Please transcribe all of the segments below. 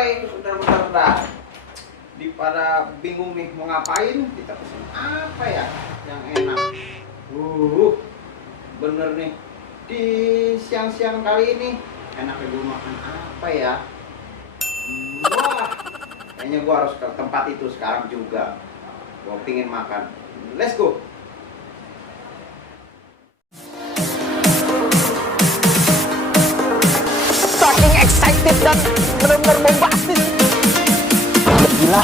Woi, bentar dah. Pada bingung nih mau ngapain, kita pesen apa ya yang enak. Bener nih. Di siang-siang kali ini enaknya gue makan apa ya? Wah, kayaknya gue harus ke tempat itu sekarang juga. Gue pingin makan. Let's go. Saking excited dan benar-benar bombastis. Gila.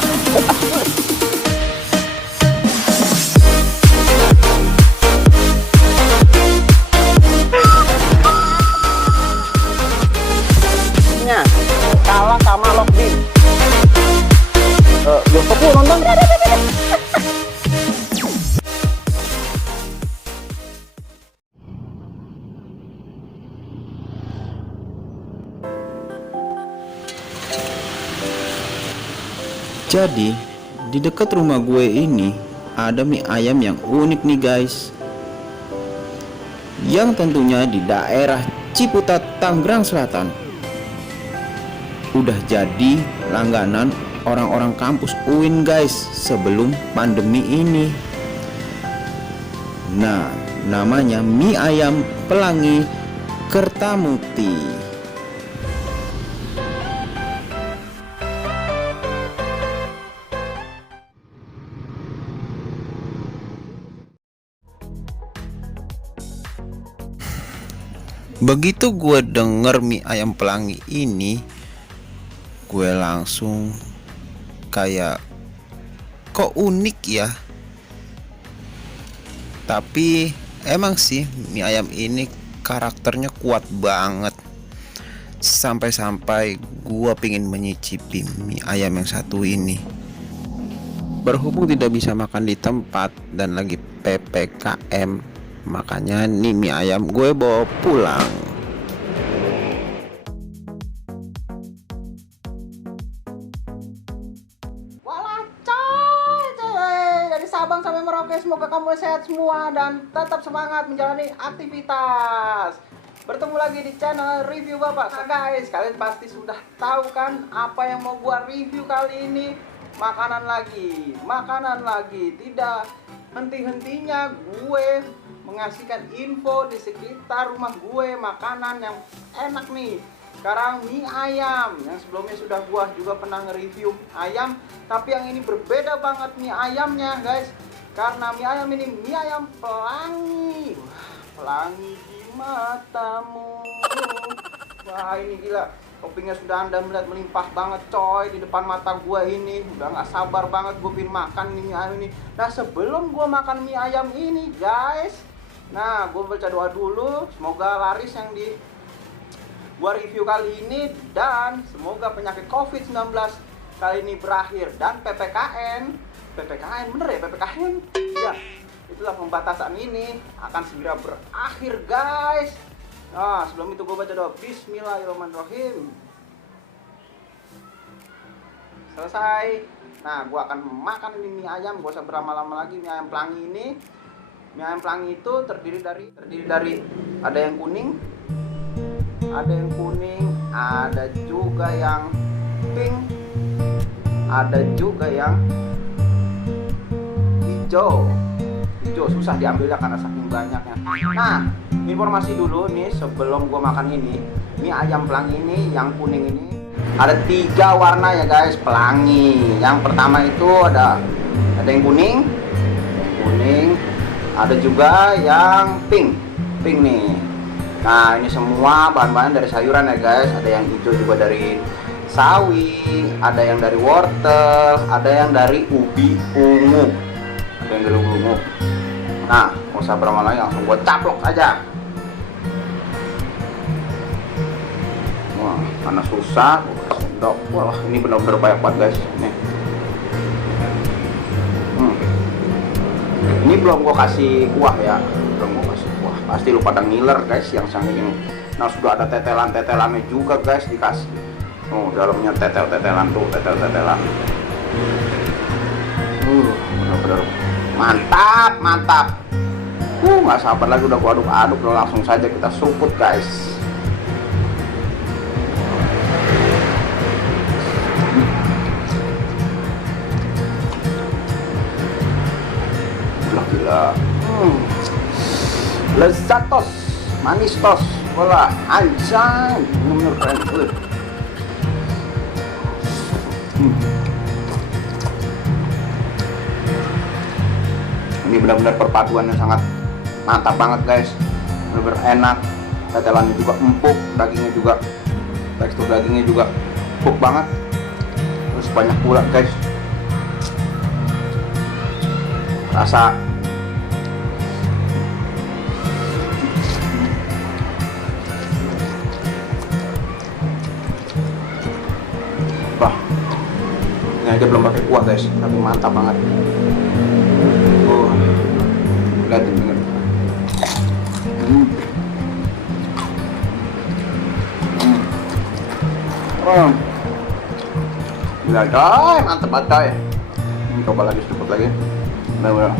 Kalah sama Lockbeam. Bioskop lu nonton? Jadi, di dekat rumah gue ini ada mie ayam yang unik nih guys. Yang tentunya di daerah Ciputat, Tangerang Selatan. Udah jadi langganan orang-orang kampus UIN guys sebelum pandemi ini. Nah, namanya mie ayam Pelangi Kertamukti. Begitu gue denger mie ayam Pelangi ini, gue langsung kayak kok unik ya. Tapi emang sih mie ayam ini karakternya kuat banget. Sampai-sampai gue pingin menyicipi mie ayam yang satu ini. Berhubung tidak bisa makan di tempat dan lagi PPKM, makanya nih mie ayam gue bawa pulang. Walah coy, dari Sabang sampai Merauke, semoga kamu sehat semua dan tetap semangat menjalani aktivitas. Bertemu lagi di channel review Bapak. Nah guys, kalian pasti sudah tahu kan apa yang mau gua review kali ini. Makanan lagi. Tidak henti-hentinya gue mengasihkan info di sekitar rumah gue, makanan yang enak nih. Sekarang mie ayam, yang sebelumnya sudah gua juga pernah nge-review ayam, tapi yang ini berbeda banget mie ayamnya guys. Karena mie ayam ini mie ayam pelangi. Pelangi di matamu. Wah, ini gila. Toppingnya sudah Anda melihat melimpah banget coy di depan mata gua ini. Udah nggak sabar banget gue pengen makan mie ayam ini. Nah, sebelum gua makan mie ayam ini guys, nah, gue baca doa dulu, semoga laris yang di gua review kali ini, dan semoga penyakit COVID-19 kali ini berakhir, dan PPKN bener ya PPKN? Ya, itulah pembatasan ini akan segera berakhir guys. Nah, sebelum itu gue baca doa. Bismillahirrahmanirrahim. Selesai. Nah, gue akan makan ini mie ayam. Gak usah berlama-lama lagi. Mie ayam Pelangi ini, mie ayam Pelangi itu terdiri dari ada yang kuning, ada juga yang pink, ada juga yang hijau. Susah diambilnya karena saking banyaknya. Nah, informasi dulu nih sebelum gua makan ini, mie ayam Pelangi ini yang kuning ini ada 3 warna ya guys, pelangi. Yang pertama itu ada yang kuning, ada juga yang pink nih. Nah, ini semua bahan-bahan dari sayuran ya guys. Ada yang hijau juga dari sawi, ada yang dari wortel, ada yang dari ubi ungu. Nah, nggak usah berlama lagi, langsung gue caplok aja. Wah, karena susah, sendok. Wah, ini benar-benar banyak banget guys. Ini belum gue kasih kuah ya, Pasti lu pada ngiler guys yang saking. Nah, sudah ada tetelan-tetelannya juga guys dikasih. Oh, dalamnya tetelan tuh, tetelan. Benar-benar mantap. Nggak sabar lagi udah gua aduk-aduk. Langsung saja kita suput guys. lezatos, manis tos, wala, anjay, bener keren. Ini benar-benar perpaduan yang sangat mantap banget guys, benar-benar enak, tetelannya juga empuk, dagingnya juga, tekstur dagingnya juga empuk banget, terus banyak pula guys, rasa wah, ini aja belum pakai kuah guys, tapi mantap banget. Lihatin denger. Gila coy, mantep banget coy. Coba lagi sedikit lagi. Bener-bener.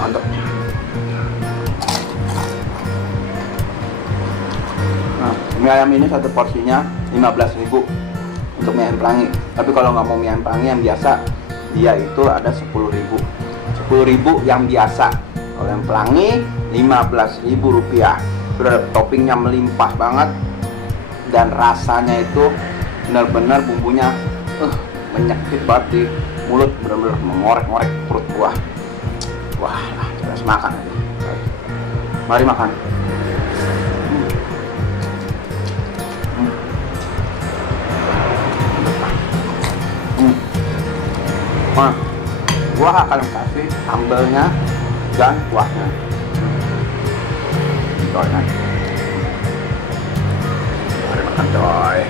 Mantap. Nah, mie ayam ini satu porsinya 15.000 untuk mie ayam pelangi. Tapi kalau nggak mau mie ayam pelangi yang biasa, dia itu ada 10.000. 10.000 yang biasa. Kalau yang pelangi 15.000 rupiah. Sudah toppingnya melimpah banget dan rasanya itu benar-benar bumbunya menyakit banget di mulut, benar-benar mengorek-ngorek perut gua. Wah, harus makan. Mari makan. Nah, gua akan kasih sambelnya dan kuahnya. Coy, nah. Mari makan coy.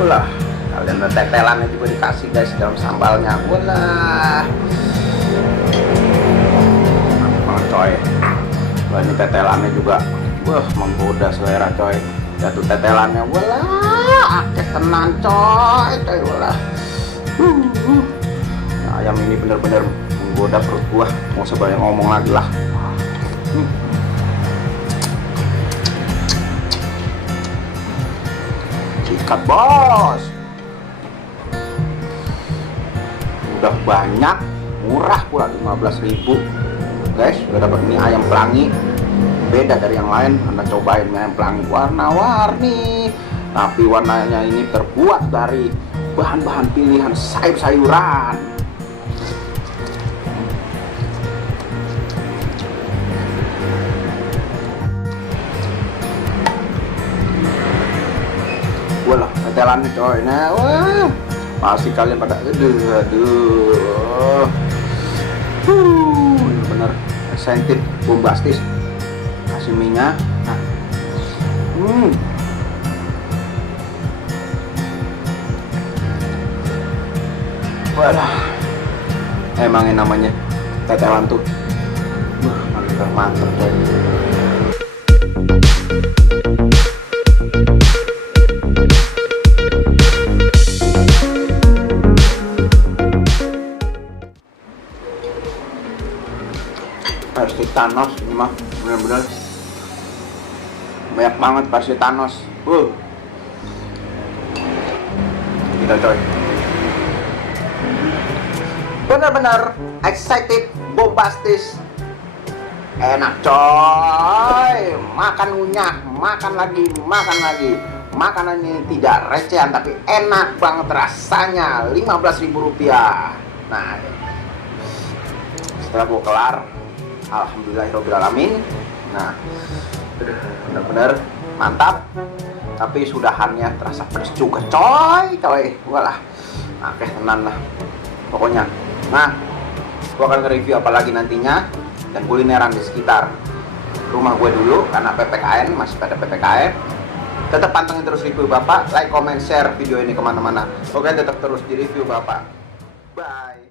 Ulah, kalian tetelannya juga dikasih guys dalam sambalnya. Ulah. Mantap banget coy. Wah, ini tetelannya juga, wah, menggoda selera coy. Jatuh tetelannya, wah, akeh tenan coy, wah. Nah, ayam ini bener-bener menggoda perut gua, mau sebanyak ngomong lagi lah. Sikat bos. Udah banyak, murah pula 15.000. Guys, udah dapat mie ayam pelangi. Beda dari yang lain, Anda cobain mie ayam pelangi warna-warni, tapi warnanya ini terbuat dari bahan-bahan pilihan sayur-sayuran. Walah, tetelannya coy, nah, wah, pasti kalian pada aduh, bener excited, bombastis. Kasih minyak. Nah. Walah, emang yang namanya tetelan tuh mantep coy. Versi Thanos ini mah bener-bener banyak banget versi Thanos. Gila coy, bener-bener excited, bombastis, enak coy. Makan ngunyah, makan lagi, makan lagi. Makanan ini tidak recehan tapi enak banget rasanya, 15.000 rupiah. Nah, setelah gua kelar, alhamdulillahirobbilalamin. Nah, bener-bener mantap. Tapi sudahannya terasa pedas juga coy. Walah, akeh tenan lah pokoknya. Nah, gua akan nge-review apa lagi nantinya dan kulineran di sekitar rumah gue dulu karena PPKN, masih pada PPKN. Tetap pantengin terus review Bapak, like, comment, share video ini kemana-mana. Oke, tetap terus di review Bapak. Bye.